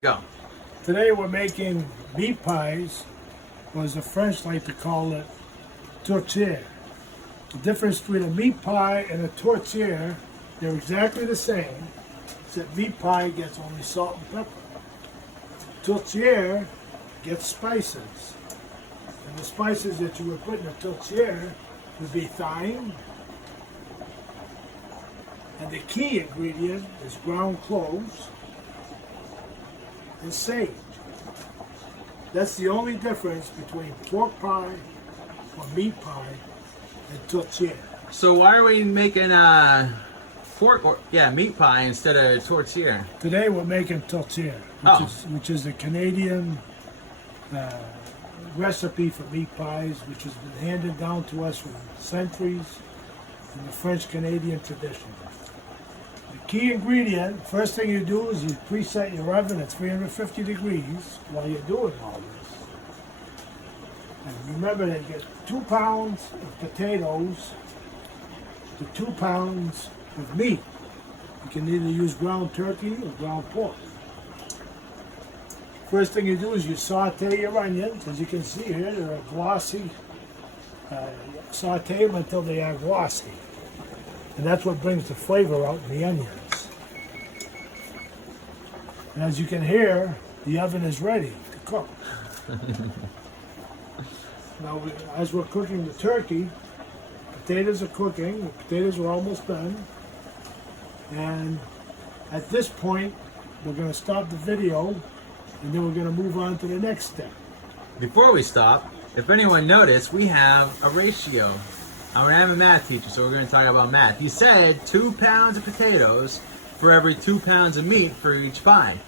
Go. Today we're making meat pies, or as the French like to call it, tourtière. The difference between a meat pie and a tourtière, they're exactly the same, except meat pie gets only salt and pepper. Tourtière gets spices. And the spices that you would put in a tourtière would be thyme, and the key ingredient is ground cloves and sage. That's the only difference between pork pie or meat pie and tourtière. So why are we making meat pie instead of tortilla? Today we're making tourtière, which is a Canadian recipe for meat pies, which has been handed down to us for centuries in the French-Canadian tradition. The key ingredient, first thing you do is you preset your oven at 350 degrees while you're doing all this. And remember to get 2 pounds of potatoes to 2 pounds of meat. You can either use ground turkey or ground pork. First thing you do is you saute your onions. As you can see here, they're glossy. Saute them until they are glossy. And that's what brings the flavor out in the onions. And as you can hear, the oven is ready to cook. Now, as we're cooking the turkey, potatoes are cooking. The potatoes are almost done. And at this point, we're going to stop the video, and then we're going to move on to the next step. Before we stop, if anyone noticed, we have a ratio. I'm a math teacher, so we're going to talk about math. He said 2 pounds of potatoes for every 2 pounds of meat for each pie.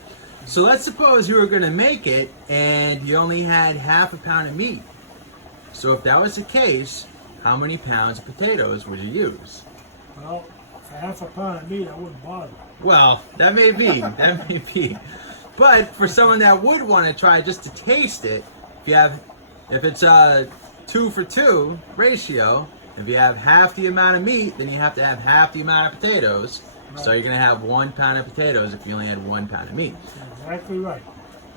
So let's suppose you were going to make it and you only had half a pound of meat. So if that was the case, how many pounds of potatoes would you use? Well, for half a pound of meat, I wouldn't bother. Well, that may be. That may be. But for someone that would want to try just to taste it, if it's a 2 for 2 ratio, if you have half the amount of meat, then you have to have half the amount of potatoes. Right. So you're going to have 1 pound of potatoes if you only had 1 pound of meat. That's exactly right.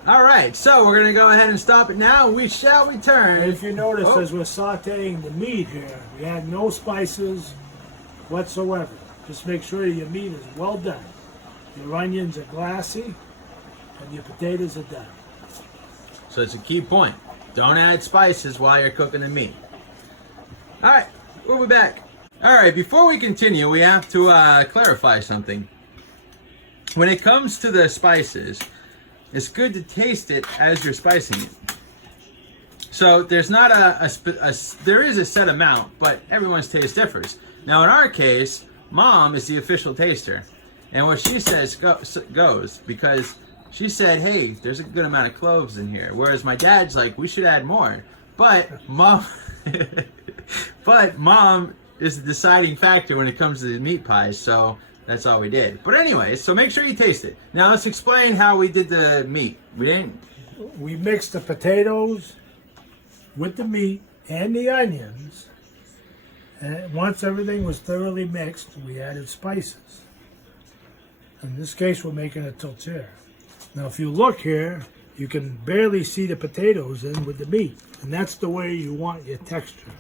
All right, so we're going to go ahead and stop it now. We shall return. And if you notice, as we're sauteing the meat here, we add no spices whatsoever. Just make sure your meat is well done. Your onions are glassy, and your potatoes are done. So it's a key point. Don't add spices while you're cooking the meat. All right, we'll be back. All right, before we continue, we have to clarify something. When it comes to the spices, it's good to taste it as you're spicing it. So there's not there is a set amount, but everyone's taste differs. Now in our case, Mom is the official taster, and what she says goes, because she said, hey, there's a good amount of cloves in here. Whereas my dad's like, we should add more. But Mom is the deciding factor when it comes to the meat pies, so that's all we did. But anyway, so make sure you taste it. Now let's explain how we did the meat. We mixed the potatoes with the meat and the onions, and once everything was thoroughly mixed, we added spices. In this case, we're making a tourtière. Now if you look here, you can barely see the potatoes in with the meat, and that's the way you want your texture.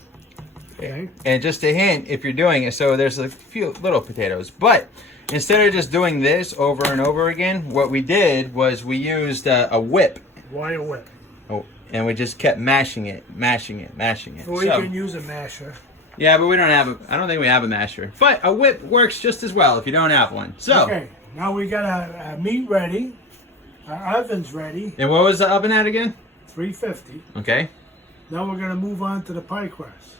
Okay. And just a hint, if you're doing it, so there's a few little potatoes, but instead of just doing this over and over again, what we did was we used a whip. Why a whip? Oh, and we just kept mashing it. Or you can use a masher. Yeah, but we don't have I don't think we have a masher. But a whip works just as well if you don't have one. So. Okay, now we got our meat ready. Our oven's ready. And what was the oven at again? 350. Okay. Now we're going to move on to the pie crust,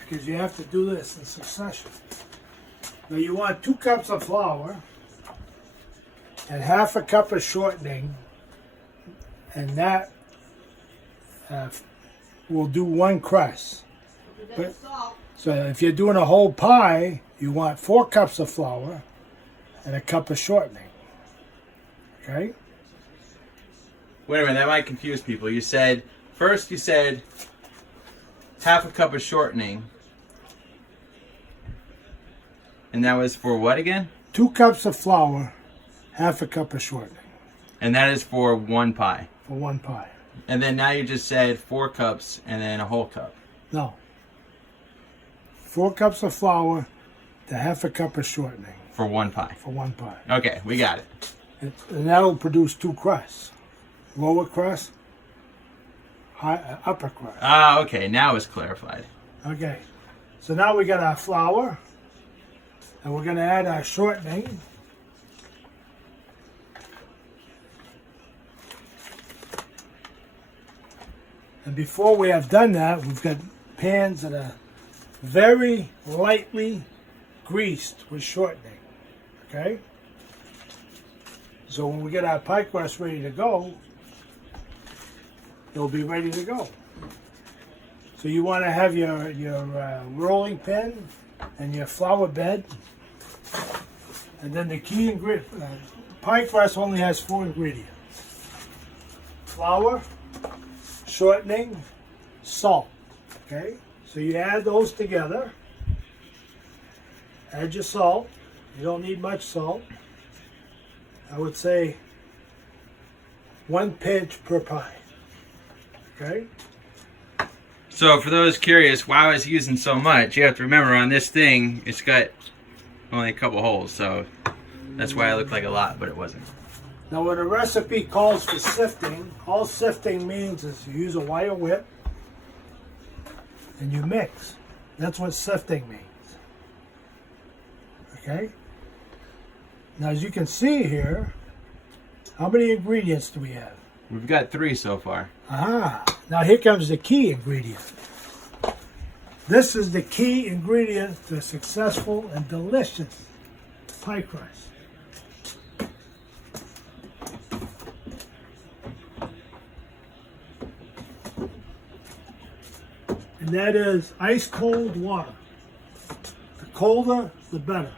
because you have to do this in succession. Now you want 2 cups of flour and half a cup of shortening, and that will do 1 crust. So if you're doing a whole pie, you want 4 cups of flour and a cup of shortening. Okay? Wait a minute, that might confuse people. First you said half a cup of shortening. And that was for what again? 2 cups of flour, half a cup of shortening. And that is for 1 pie. for 1 pie. And then now you just said 4 cups and then a whole cup. No. 4 cups of flour to half a cup of shortening For 1 pie. for 1 pie. Okay, we got it. And that'll produce 2 crusts. Lower crust, upper crust. Ah, okay, now it's clarified. Okay. So now we got our flour. And we're going to add our shortening. And before we have done that, we've got pans that are very lightly greased with shortening. Okay? So when we get our pie crust ready to go, it'll be ready to go. So you want to have your rolling pin and your flour bed. And then the key ingredient, pie crust only has 4 ingredients. Flour, shortening, salt. Okay? So you add those together. Add your salt. You don't need much salt. I would say 1 pinch per pie. Okay? So for those curious why I was using so much, you have to remember on this thing, it's got only a couple holes, so that's why it looked like a lot, but it wasn't. Now when a recipe calls for sifting, all sifting means is you use a wire whip and you mix. That's what sifting means. Okay? Now as you can see here, how many ingredients do we have? We've got 3 so far. Ah, now here comes the key ingredient. This is the key ingredient to a successful and delicious pie crust. And that is ice cold water. The colder, the better.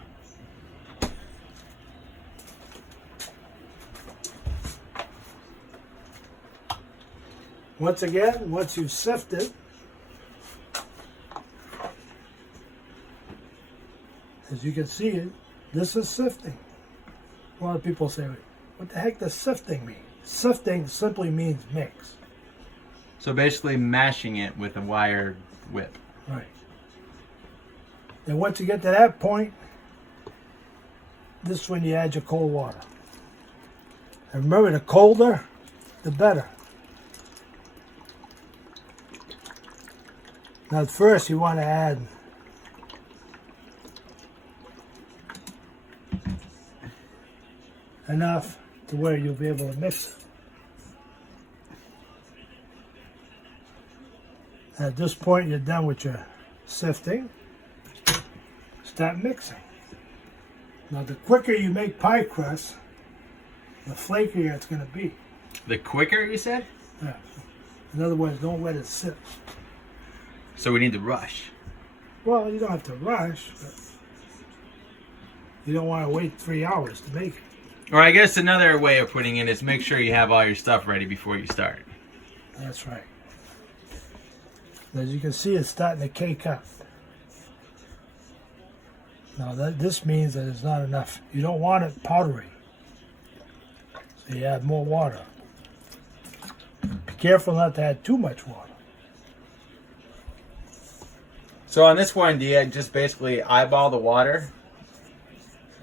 Once again, once you've sifted, as you can see, this is sifting. A lot of people say, what the heck does sifting mean? Sifting simply means mix. So basically mashing it with a wire whip. Right. And once you get to that point, this is when you add your cold water. And remember, the colder, the better. Now at first you want to add enough to where you'll be able to mix it. At this point you're done with your sifting. Start mixing. Now the quicker you make pie crust, the flakier it's going to be. The quicker, you said? Yeah. In other words, don't let it sit. So we need to rush. Well, you don't have to rush, but you don't want to wait 3 hours to make it. Or I guess another way of putting it is make sure you have all your stuff ready before you start. That's right. As you can see, it's starting to cake up. Now this means that it's not enough. You don't want it powdery. So you add more water. Be careful not to add too much water. So on this one, do you just basically eyeball the water?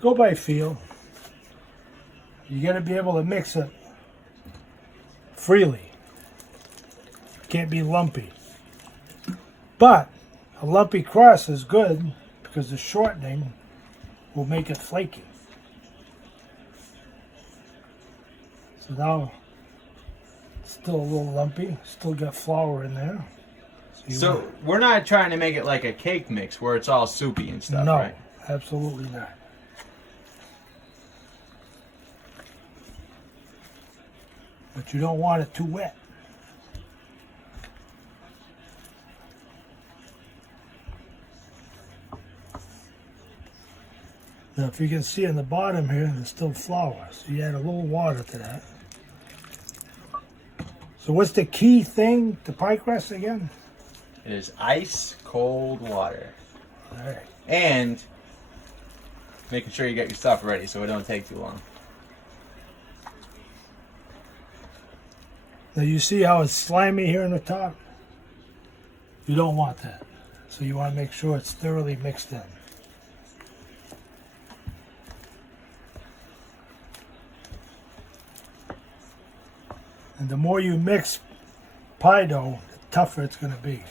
Go by feel. You got to be able to mix it freely. Can't be lumpy. But a lumpy crust is good because the shortening will make it flaky. So now it's still a little lumpy. Still got flour in there. So we're not trying to make it like a cake mix where it's all soupy and stuff, no, right? absolutely not. But you don't want it too wet. Now, if you can see on the bottom here, there's still flour. So you add a little water to that. So what's the key thing to pie crust again? It is ice cold water. All right. And making sure you get your stuff ready so it don't take too long. Now you see how it's slimy here on the top? You don't want that. So you want to make sure it's thoroughly mixed in. And the more you mix pie dough, the tougher it's going to be.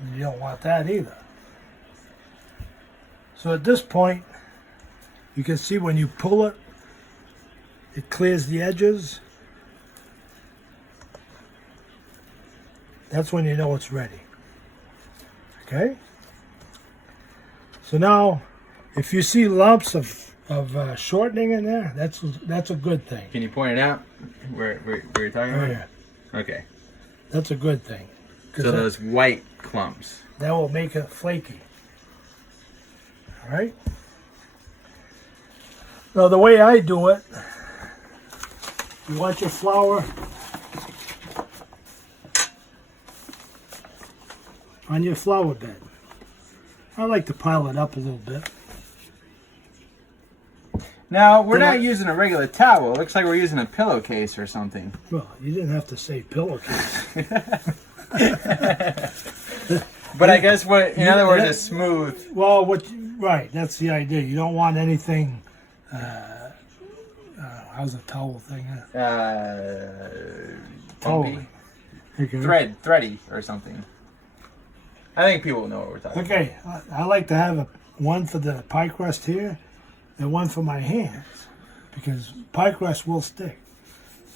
And you don't want that either. So at this point, you can see when you pull it, it clears the edges. That's when you know it's ready. Okay? So now, if you see lumps of shortening in there, that's a good thing. Can you point it out where you're talking about? Here. Okay. That's a good thing. 'Cause So those white clumps. that will make it flaky. All right? Now the way I do it, you want your flour on your flour bed. I like to pile it up a little bit. Now, we're Then not using a regular towel. It looks like we're using a pillowcase or something. Well, you didn't have to say pillowcase. But I guess in other words, it's smooth. Well, right, that's the idea. You don't want anything, how's a towel thing? Bumpy. Okay. Thready or something. I think people will know what we're talking about. Okay, I like to have one for the pie crust here and one for my hands because pie crust will stick.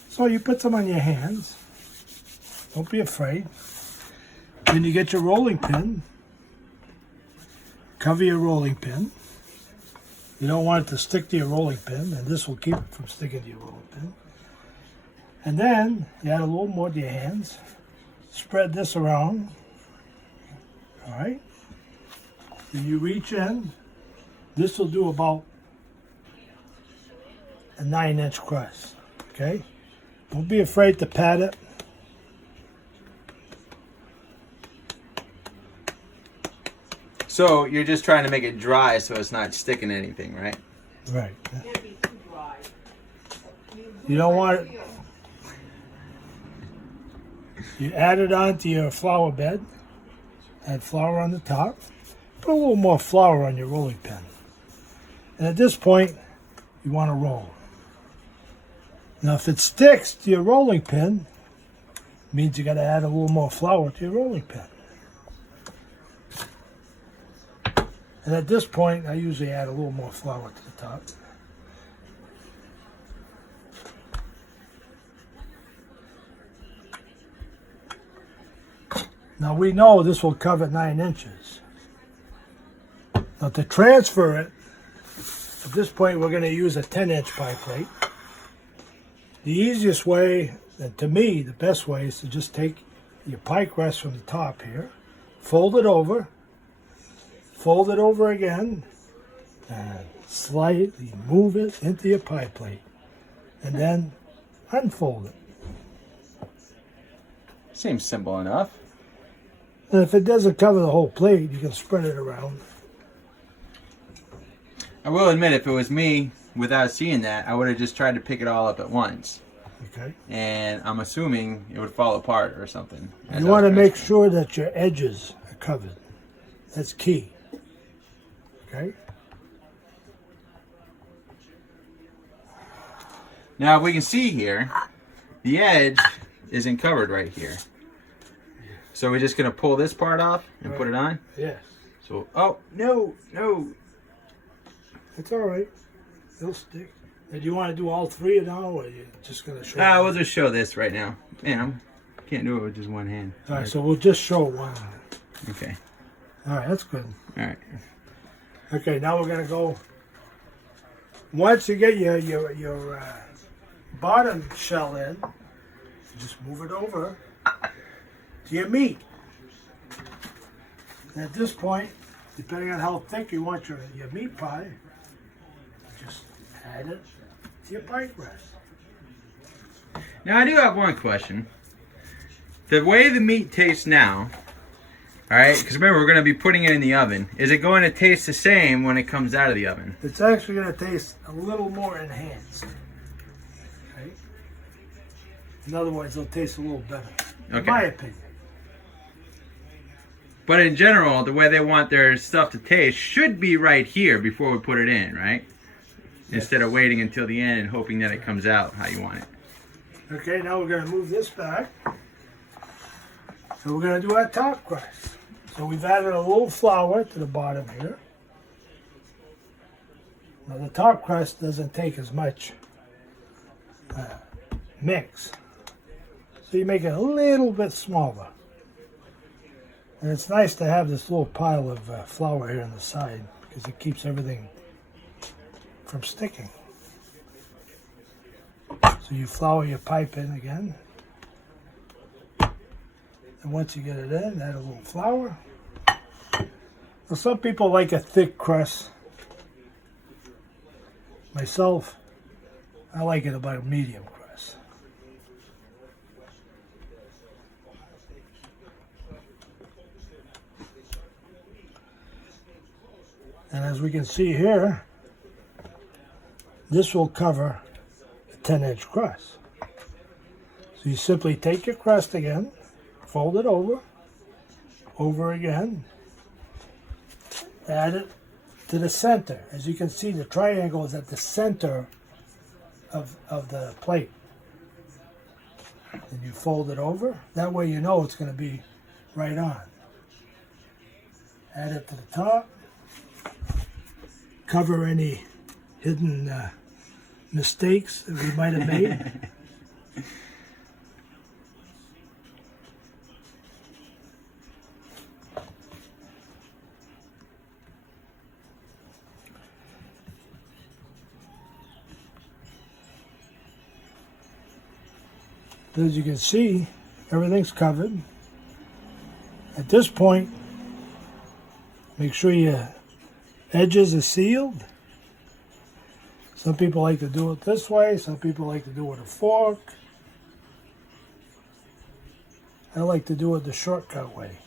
So you put some on your hands. Don't be afraid. Then you get your rolling pin. Cover your rolling pin. You don't want it to stick to your rolling pin, and this will keep it from sticking to your rolling pin. And then you add a little more to your hands. Spread this around. All right. Then you reach in. This will do about a 9-inch crust. Okay. Don't be afraid to pat it. So you're just trying to make it dry so it's not sticking to anything, right? Right. You don't want it. You add it onto your flour bed. Add flour on the top. Put a little more flour on your rolling pin. And at this point, you want to roll. Now, if it sticks to your rolling pin, it means you got to add a little more flour to your rolling pin. And at this point, I usually add a little more flour to the top. Now we know this will cover 9 inches. Now to transfer it, at this point we're going to use a 10-inch pie plate. The easiest way, and to me the best way, is to just take your pie crust from the top here, fold it over again, and slightly move it into your pie plate, and then unfold it. Seems simple enough. And if it doesn't cover the whole plate, you can spread it around. I will admit, if it was me, without seeing that, I would have just tried to pick it all up at once. Okay. And I'm assuming it would fall apart or something. You want to make sure that your edges are covered. That's key. Okay. Now, we can see here, the edge isn't covered right here. So we're just going to pull this part off and put it on? Yes. So, oh, no. It's all right. It'll stick. And do you want to do all three now, or are you just going to show? We'll just show this right now. Man, I can't do it with just one hand. All right, so we'll just show one. Okay. All right, that's good. All right. Okay, now we're going to go. Once you get your bottom shell in, you just move it over to your meat. And at this point, depending on how thick you want your meat pie, just add it to your pie crust. Now, I do have one question. The way the meat tastes now, all right, because remember, we're going to be putting it in the oven. Is it going to taste the same when it comes out of the oven? It's actually going to taste a little more enhanced. Okay? In other words, it'll taste a little better. In Okay. my opinion. But in general, the way they want their stuff to taste should be right here before we put it in, right? Instead of waiting until the end and hoping that it comes out how you want it. Okay, now we're going to move this back. So we're going to do our top crust. So we've added a little flour to the bottom here. Now the top crust doesn't take as much mix. So you make it a little bit smaller. And it's nice to have this little pile of flour here on the side because it keeps everything from sticking. So you flour your pipe in again. And once you get it in, add a little flour. Now some people like a thick crust. Myself, I like it about a medium crust. And as we can see here, this will cover a 10-inch crust. So you simply take your crust again, fold it over again, add it to the center. As you can see, the triangle is at the center of the plate. And you fold it over. That way you know it's going to be right on. Add it to the top. Cover any hidden mistakes that we might have made. As you can see, everything's covered. At this point, make sure your edges are sealed. Some people like to do it this way. Some people like to do it with a fork. I like to do it the shortcut way.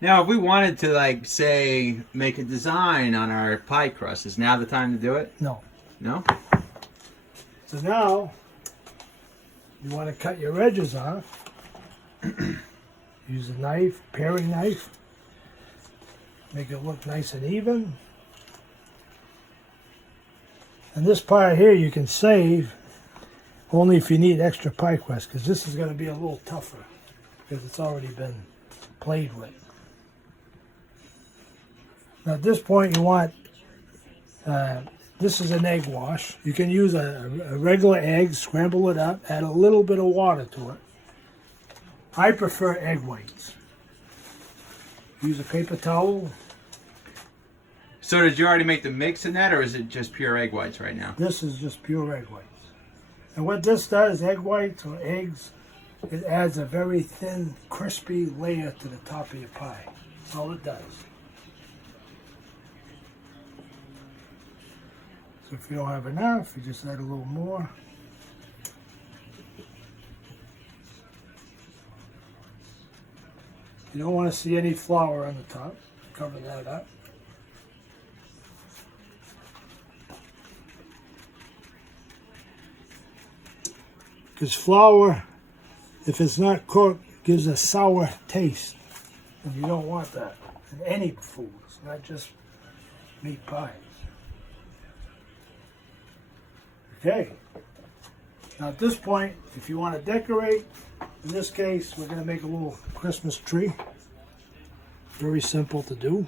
Now, if we wanted to, like, say, make a design on our pie crust, is now the time to do it? No. No? So now, you want to cut your edges off. Use a knife, paring knife. Make it look nice and even. And this part here you can save only if you need extra pie crust, because this is going to be a little tougher because it's already been played with. Now at this point you want, this is an egg wash. You can use a regular egg, scramble it up, add a little bit of water to it. I prefer egg whites. Use a paper towel. So did you already make the mix in that, or is it just pure egg whites right now? This is just pure egg whites. And what this does, egg whites or eggs, it adds a very thin, crispy layer to the top of your pie. That's all it does. So if you don't have enough, you just add a little more. You don't want to see any flour on the top. Cover that up. Because flour, if it's not cooked, gives a sour taste. And you don't want that in any foods, not just meat pies. Okay. Now at this point, if you want to decorate, in this case, we're going to make a little Christmas tree. Very simple to do.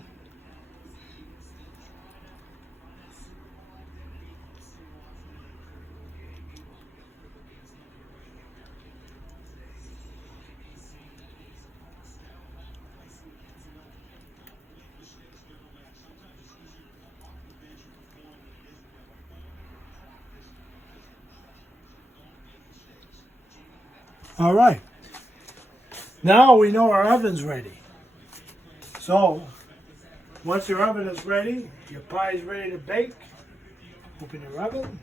All right. Now we know our oven's ready. So, once your oven is ready, your pie is ready to bake. Open your oven.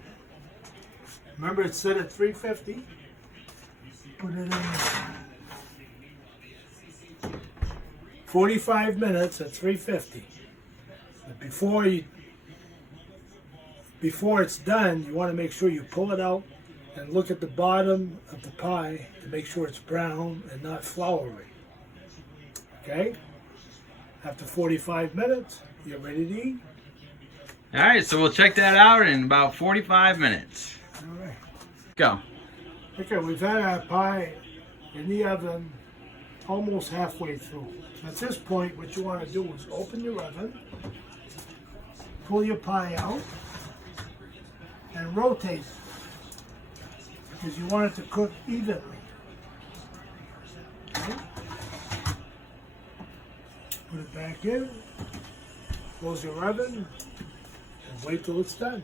Remember, it's set at 350. Put it in 45 minutes at 350. But before it's done, you want to make sure you pull it out and look at the bottom of the pie to make sure it's brown and not floury. Okay? After 45 minutes, you're ready to eat. All right, so we'll check that out in about 45 minutes. All right. Go. Okay, we've had our pie in the oven almost halfway through. So at this point, what you want to do is open your oven, pull your pie out, and rotate it. Because you want it to cook evenly. Okay? Put it back in, close your oven, and wait till it's done.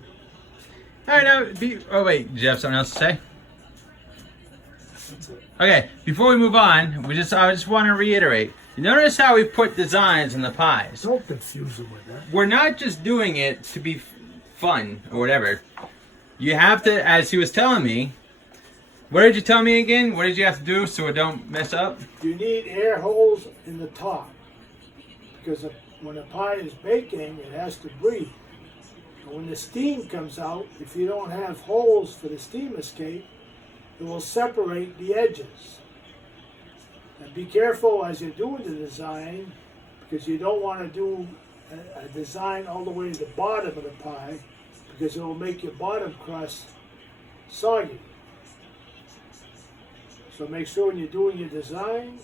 All right, now, oh wait, do you have something else to say? That's it. Okay, before we move on, I just want to reiterate. You notice how we put designs in the pies? Don't confuse them with that. We're not just doing it to be fun or whatever. You have to, as he was telling me, what did you tell me again? What did you have to do so it don't mess up? You need air holes in the top. Because when a pie is baking, it has to breathe. And when the steam comes out, if you don't have holes for the steam escape, it will separate the edges. And be careful as you're doing the design, because you don't want to do a design all the way to the bottom of the pie, because it will make your bottom crust soggy. So make sure when you're doing your design,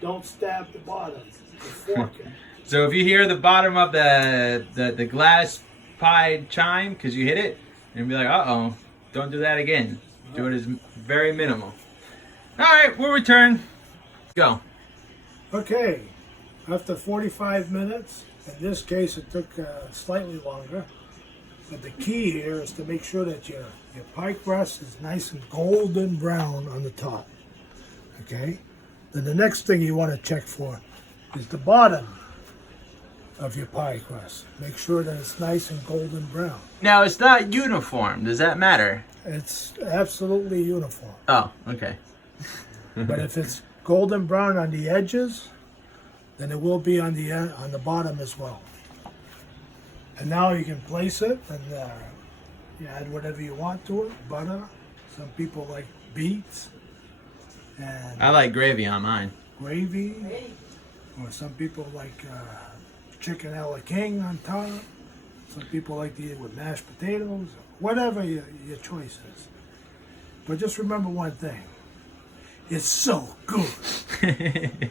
don't stab the bottom with fork it. So if you hear the bottom of the glass pie chime because you hit it, and be like, uh-oh, don't do that again. Do it as very minimal. All right, we'll return. Go. Okay, after 45 minutes, in this case it took slightly longer, but the key here is to make sure that your pie crust is nice and golden brown on the top. Okay? Then the next thing you want to check for is the bottom of your pie crust. Make sure that it's nice and golden brown. Now, it's not uniform. Does that matter? It's absolutely uniform. Oh, okay. But if it's golden brown on the edges, then it will be on the bottom as well. And now you can place it, and you add whatever you want to it. Butter. Some people like beets. And I like gravy on mine. gravy. Or some people like chicken a la king on top. Some people like to eat it with mashed potatoes. Whatever your choice is. But just remember one thing. It's so good.